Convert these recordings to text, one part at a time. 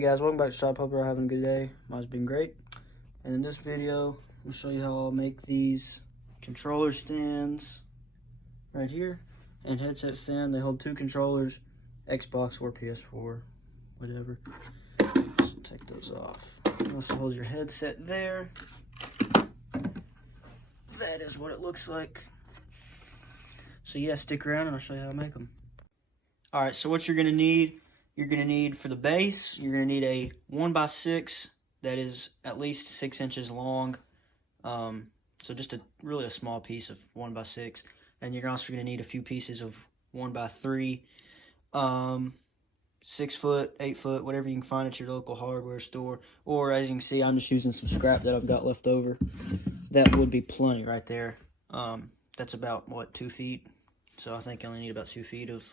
Hey guys, welcome back to Shop. Hope you're having a good day. Mine's been great. And in this video, I'll show you how I'll make these controller stands right here and headset stand. They hold two controllers, Xbox or PS4, whatever. So take those off. You also hold your headset there. That is what it looks like. So yeah, stick around and I'll show you how to make them. All right, so what you're gonna need for the base, you're gonna need a 1x6 that is at least 6 inches long. So just really a small piece of 1x6. And you're also gonna need a few pieces of 1x3, 6 foot, 8 foot, whatever you can find at your local hardware store. Or as you can see, I'm just using some scrap that I've got left over. That would be plenty right there. That's about, what, 2 feet? So I think I only need about 2 feet of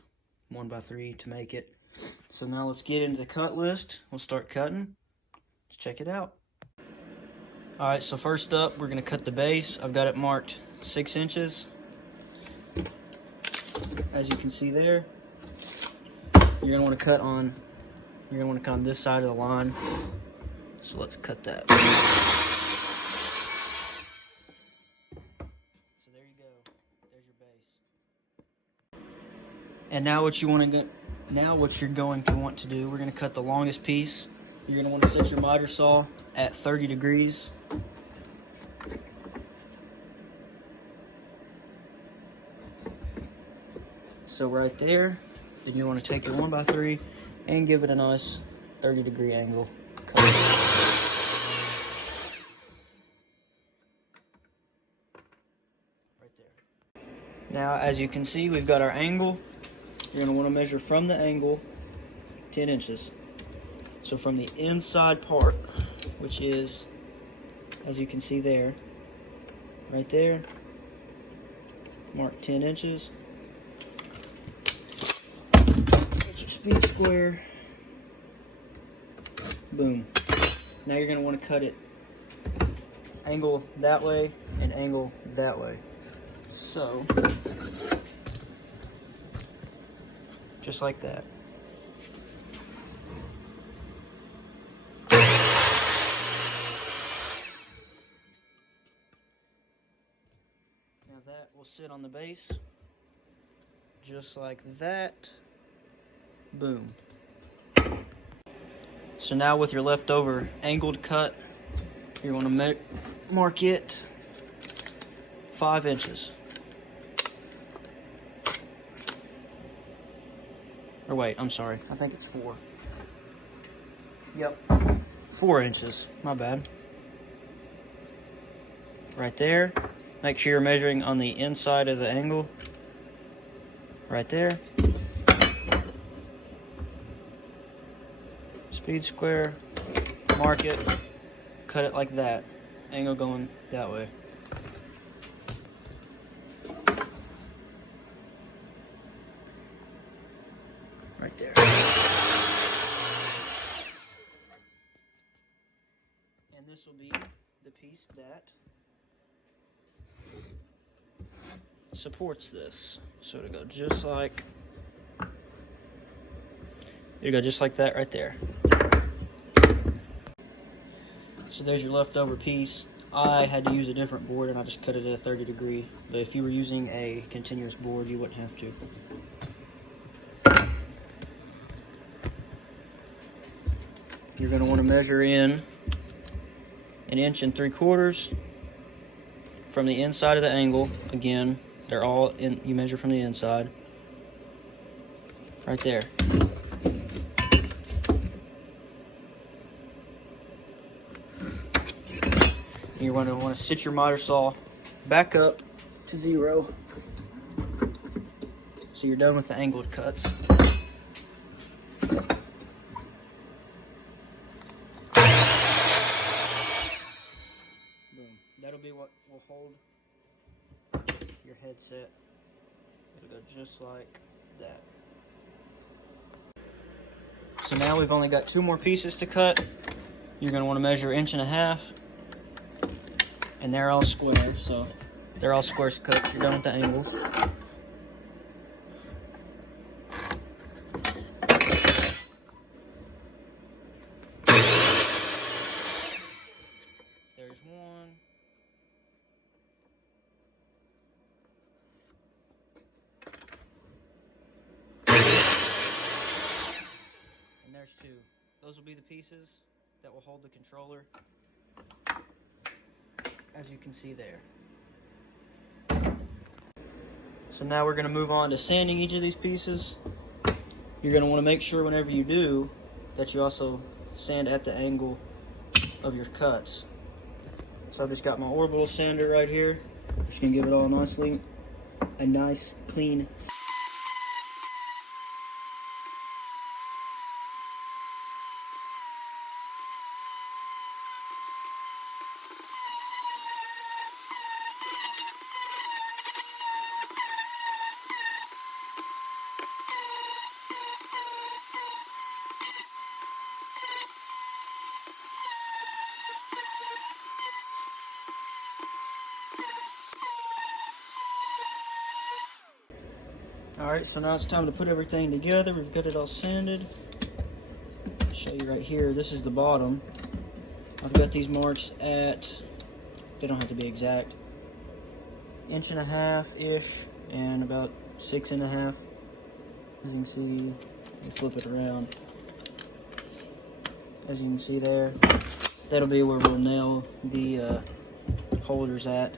1x3 to make it. So now let's get into the cut list. We'll start cutting. Let's check it out. All right, so first up, we're gonna cut the base. I've got it marked 6 inches. As you can see there, you're gonna want to cut on this side of the line. So let's cut that. So there you go. There's your base. And now what you're going to want to do, we're going to cut the longest piece. You're going to want to set your miter saw at 30 degrees. So right there, then you want to take your 1x3 and give it a nice 30-degree angle cut. Right there. Now, as you can see, we've got our angle. You're going to want to measure from the angle 10 inches. So from the inside part, which is, as you can see there, right there, mark 10 inches. That's your speed square. Boom. Now you're going to want to cut it angle that way and angle that way. So, just like that. Now that will sit on the base, just like that. Boom. So now with your leftover angled cut, you want to mark it 5 inches. Or wait, I'm sorry. I think it's 4. Yep. 4 inches. My bad. Right there. Make sure you're measuring on the inside of the angle. Right there. Speed square. Mark it. Cut it like that. Angle going that way. Right there. And this will be the piece that supports this. So it'll go just like that right there. So there's your leftover piece. I had to use a different board and I just cut it at a 30 degree. But if you were using a continuous board, you wouldn't have to. You're going to want to measure in 1 3/4 from the inside of the angle. Again, they're all in. You measure from the inside. Right there. You're going to want to sit your miter saw back up to 0. So you're done with the angled cuts. That'll be what will hold your headset. It'll go just like that. So now we've only got 2 more pieces to cut. You're going to want to measure 1.5 inches. And they're all square, so they're all square cut. You're done with the angles. those will be the pieces that will hold the controller, as you can see there. So now we're going to move on to sanding each of these pieces. You're going to want to make sure whenever you do that you also sand at the angle of your cuts. So I've just got my orbital sander right here. Just going to give it all a nice clean. Alright, so now it's time to put everything together. We've got it all sanded. I'll show you right here. This is the bottom. I've got these marks at, they don't have to be exact, 1.5-ish and about 6.5. As you can see, let me flip it around. As you can see there, that'll be where we'll nail the holders at.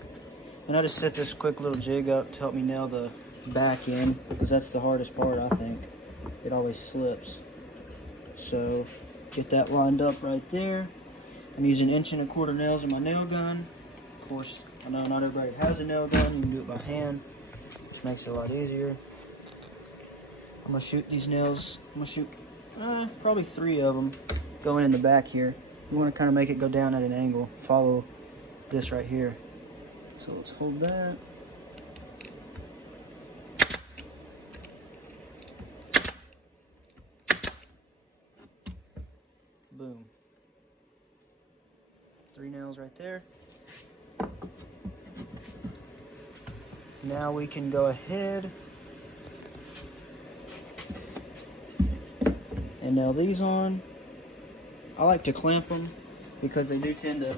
And I just set this quick little jig up to help me nail the back in, because that's the hardest part, I think. It always slips. So get that lined up right there. I'm using 1.25 nails in my nail gun. Of course, I know not everybody has a nail gun. You can do it by hand, which makes it a lot easier. I'm gonna shoot these nails. I'm gonna shoot probably 3 of them going in the back here. You want to kind of make it go down at an angle. Follow this right here. So let's hold that. Boom. 3 nails right there. Now we can go ahead and nail these on. I like to clamp them because they do tend to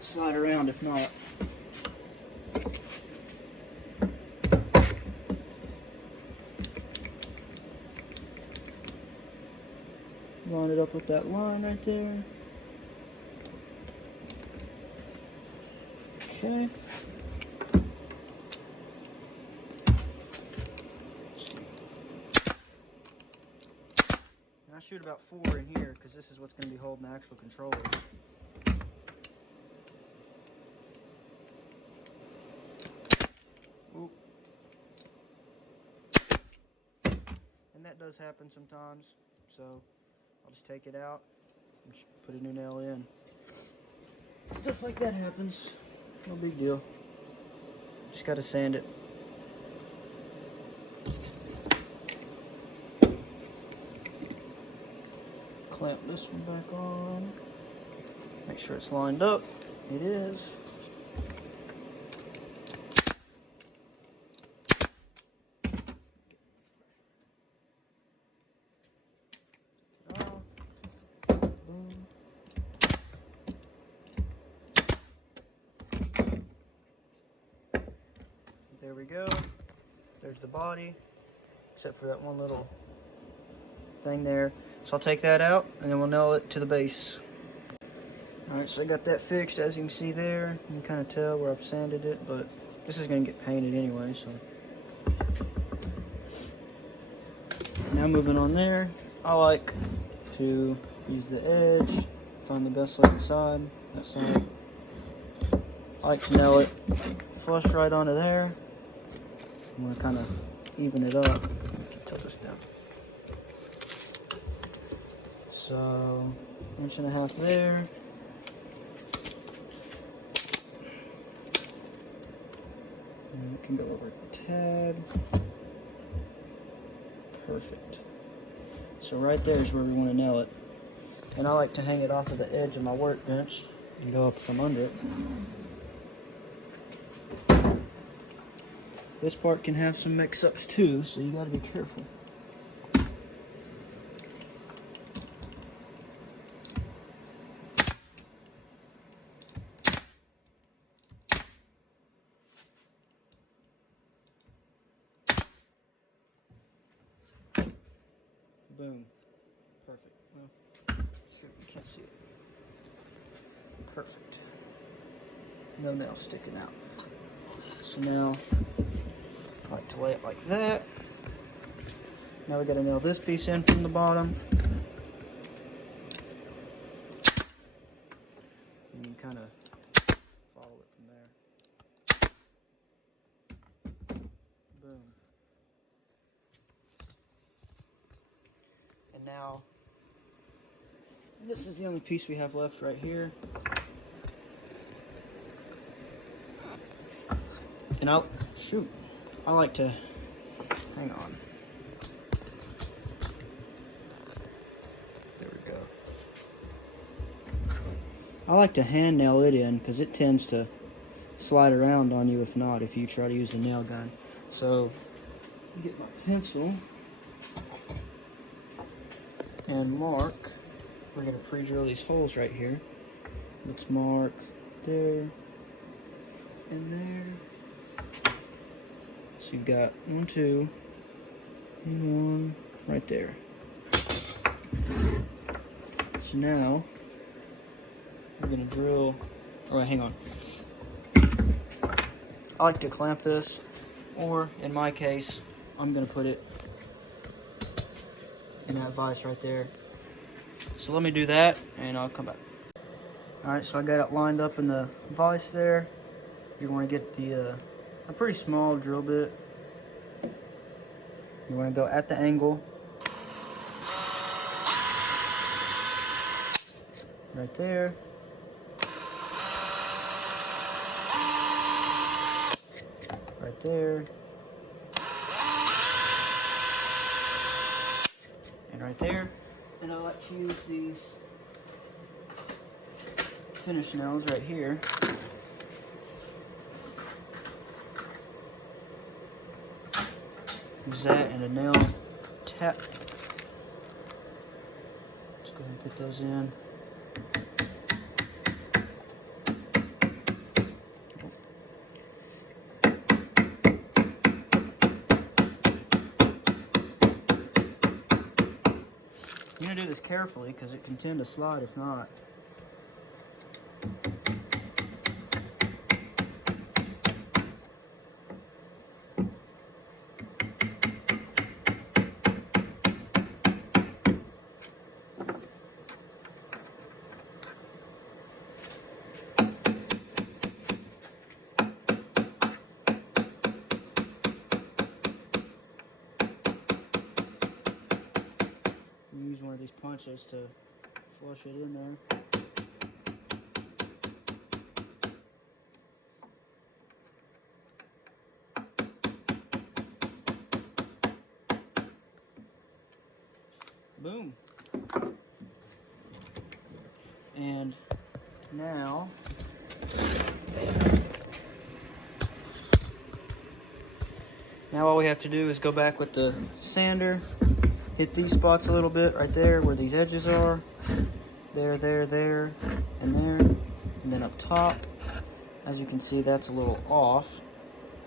slide around if not. Line it up with that line right there. Okay. And I shoot about 4 in here because this is what's going to be holding the actual controller. Oop. And that does happen sometimes, so I'll just take it out and just put a new nail in. Stuff like that happens. No big deal. Just gotta sand it. Clamp this one back on. Make sure it's lined up. It is. There we go. There's the body, except for that one little thing there. So I'll take that out and then we'll nail it to the base. Alright, so I got that fixed, as you can see there. You can kind of tell where I've sanded it, but this is going to get painted anyway, so. Now moving on there, I like to use the edge, find the best looking side, that side. I like to nail it flush right onto there. I'm going to kind of even it up. Tilt this down. So, 1.5 there. And it can go over a tad. Perfect. So right there is where we want to nail it. And I like to hang it off of the edge of my workbench and go up from under it. This part can have some mix-ups too, so you gotta be careful. Boom. Perfect. Well, Shoot, you can't see it. Perfect. No nail sticking out. So now, I like to lay it like that. Now we gotta nail this piece in from the bottom. And you kind of follow it from there. Boom. And now, this is the only piece we have left right here. And I like to, hang on. There we go. I like to hand nail it in because it tends to slide around on you if you try to use a nail gun. So, get my pencil and mark. We're going to pre-drill these holes right here. Let's mark there and there. So you've got 1, 2, and 1 right there. So now we're going to drill. Oh, hang on. I like to clamp this, or in my case, I'm going to put it in that vise right there. So let me do that, and I'll come back. Alright, so I got it lined up in the vise there. You want to get a pretty small drill bit. You want to go at the angle. Right there. Right there. And right there. And I like to use these finish nails right here. Use that and a nail tap. Let's go ahead and put those in. You're gonna do this carefully because it can tend to slide if not. Use one of these punches to flush it in there. Boom. And now all we have to do is go back with the sander. Hit these spots a little bit right there where these edges are. There, there, there, and there. And then up top, as you can see, that's a little off.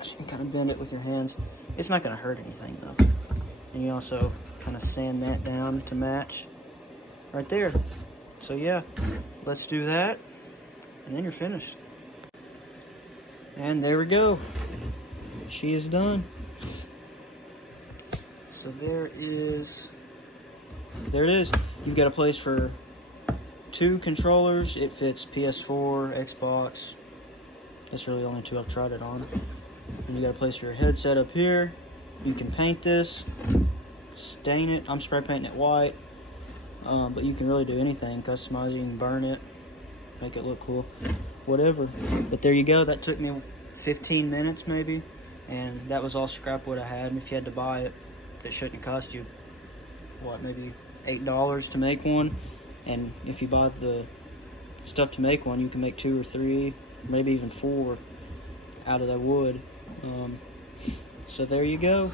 So you can kind of bend it with your hands. It's not going to hurt anything though. And you also kind of sand that down to match right there. So yeah, let's do that. And then you're finished. And there we go. She is done. So there it is. You've got a place for 2 controllers. It fits PS4, Xbox. That's really the only 2 I've tried it on. And you got a place for your headset up here. You can paint this, stain it. I'm spray painting it white. But you can really do anything, customize it, you can burn it, make it look cool, whatever. But there you go. That took me 15 minutes maybe, and that was all scrap wood I had. And if you had to buy it, it shouldn't cost you, what, maybe $8 to make one. And if you buy the stuff to make one, you can make 2 or 3, maybe even 4 out of that wood. So there you go.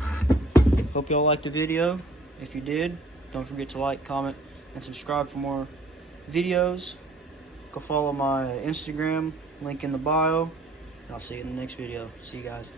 Hope y'all liked the video. If you did, don't forget to like, comment, and subscribe for more videos. Go follow my Instagram, link in the bio, and I'll see you in the next video. See you guys.